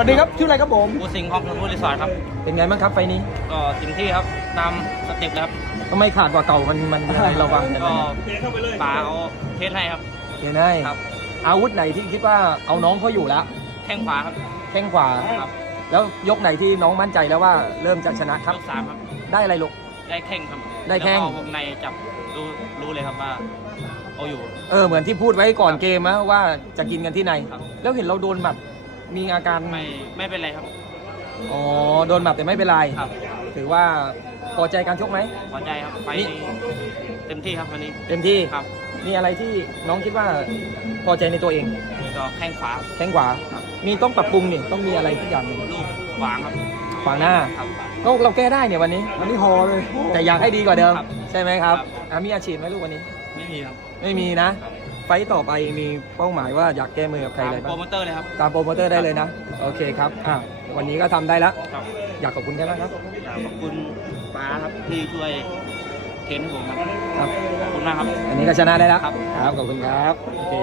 สวัสดีครับชื่ออะไรครับผมกูสิงห์ของชลบุรีรีสอร์ทครับเป็นไงบ้างครับไฟล์นี้ก็เต็มที่ครับตามสเต็ปแล้วครับทำไมขาดกว่าเก่ามันมันยังไงระวังกันก็ป๋าเอาเทสให้ครับเห็นไหมครับ อาวุธไหนที่คิดว่าเอาน้องเขาอยู่แล้วแข้งขวาครับแข้งขวาครับ แล้วยกไหนที่น้องมั่นใจแล้วว่าเริ่มจะชนะครับยกสามครับ ได้อะไรลูก ได้แข้งครับได้แข้งล้วก็วงในจับรู้รู้เลยครับว่าเอาอยู่ เออเหมือนที่พูดไว้ก่อนเกมนะว่าจะกินกันที่ในครับ แล้วเห็นเราโดนหมัด มีอาการไม่ไม่เป็นไรครับ อ๋อโดนหมัดแต่ไม่เป็นไรครับ ถือว่าพอใจการชกไหมพอใจครับไปนี่ เต็มที่ครับวันนี้เต็มที่ครับมีอะไรที่น้องคิดว่าพอใจในตัวเอง ก็แข้งขวา แข้งขวา ครับ มีต้องปรับปรุงนี่ต้องมีอะไรทุกอย่างหนึ่งลูกขวางครับขวางหน้าครับ ก็เราแก้ได้เนี่ยวันนี้ วันนี้ฮอเลย แต่อยากให้ดีกว่าเดิม ครับใช่ไหมครับครับ อะมีอาชีพไหมลูกวันนี้ ไม่มีครับ ไม่มีนะไฟต์ต่อไปมีเป้าหมายว่าอยากแก้มือกับใครตามอะไรโปบ้ารงโมเตอร์เลยครับ ตามโปรโมเตอร์ได้เลยนะ โอเคครับอะวันนี้ก็ทำได้แล้ว ครับอยากขอบคุณใช่ไหมครับอยากขอบคุณป๋าครับที่ช่วยเทรนให้ผมครับ ครับ ขอบคุณมากครับ อันนี้ก็ชนะได้แล้วครับ ครับ ขอบคุณครับ โอเค